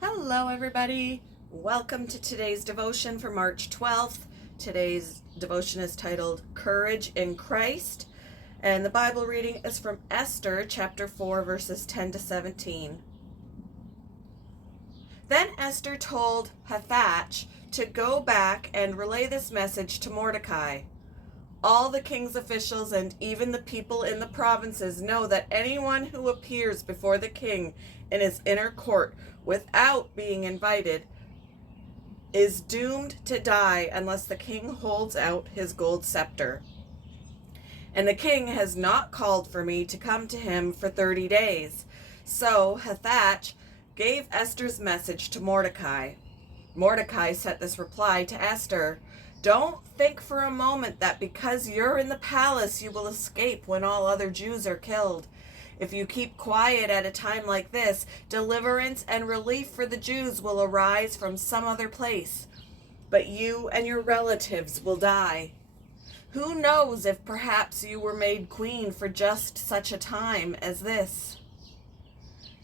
Hello, everybody. Welcome to today's devotion for March 12th. Today's devotion is titled Courage in Christ, and the Bible reading is from Esther chapter 4, verses 10 to 17. Then Esther told Hathach to go back and relay this message to Mordecai. All the king's officials and even the people in the provinces know that anyone who appears before the king in his inner court without being invited is doomed to die unless the king holds out his gold scepter. And the king has not called for me to come to him for 30 days. So Hathach gave Esther's message to Mordecai. Mordecai sent this reply to Esther: "Don't think for a moment that because you're in the palace you will escape when all other Jews are killed. If you keep quiet at a time like this, deliverance and relief for the Jews will arise from some other place, but you and your relatives will die. Who knows if perhaps you were made queen for just such a time as this?"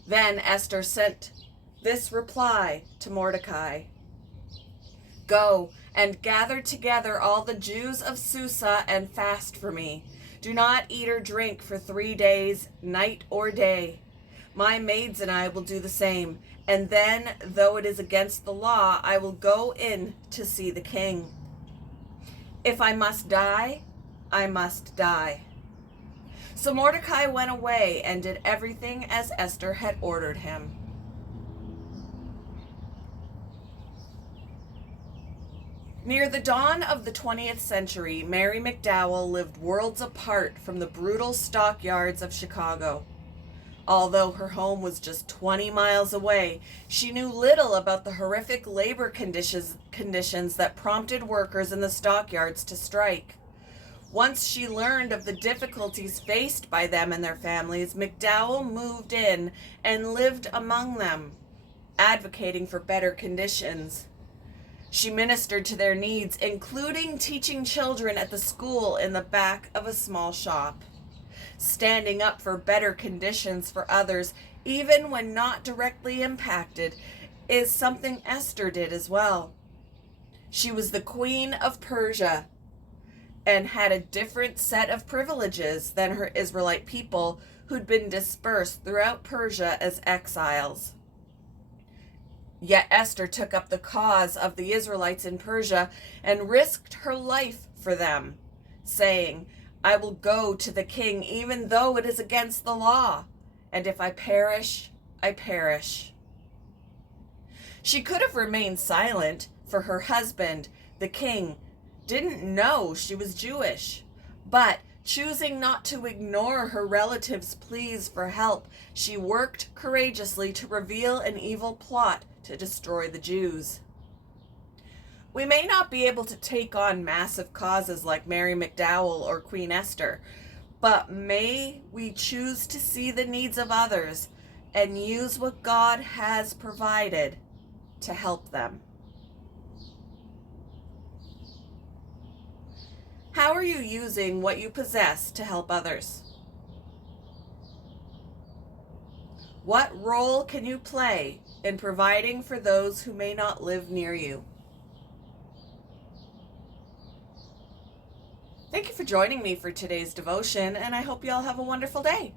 Then Esther sent this reply to Mordecai: "Go and gather together all the Jews of Susa and fast for me. Do not eat or drink for 3 days, night or day. My maids and I will do the same, and then, though it is against the law, I will go in to see the king. If I must die, I must die." So Mordecai went away and did everything as Esther had ordered him. Near the dawn of the 20th century, Mary McDowell lived worlds apart from the brutal stockyards of Chicago. Although her home was just 20 miles away, she knew little about the horrific labor conditions that prompted workers in the stockyards to strike. Once she learned of the difficulties faced by them and their families, McDowell moved in and lived among them, advocating for better conditions. She ministered to their needs, including teaching children at the school in the back of a small shop. Standing up for better conditions for others, even when not directly impacted, is something Esther did as well. She was the Queen of Persia and had a different set of privileges than her Israelite people who'd been dispersed throughout Persia as exiles. Yet Esther took up the cause of the Israelites in Persia and risked her life for them, saying, "I will go to the king even though it is against the law, and if I perish, I perish." She could have remained silent, for her husband, the king, didn't know she was Jewish, but choosing not to ignore her relatives' pleas for help, she worked courageously to reveal an evil plot to destroy the Jews. We may not be able to take on massive causes like Mary McDowell or Queen Esther, but may we choose to see the needs of others and use what God has provided to help them. How are you using what you possess to help others? What role can you play in providing for those who may not live near you? Thank you for joining me for today's devotion, and I hope you all have a wonderful day.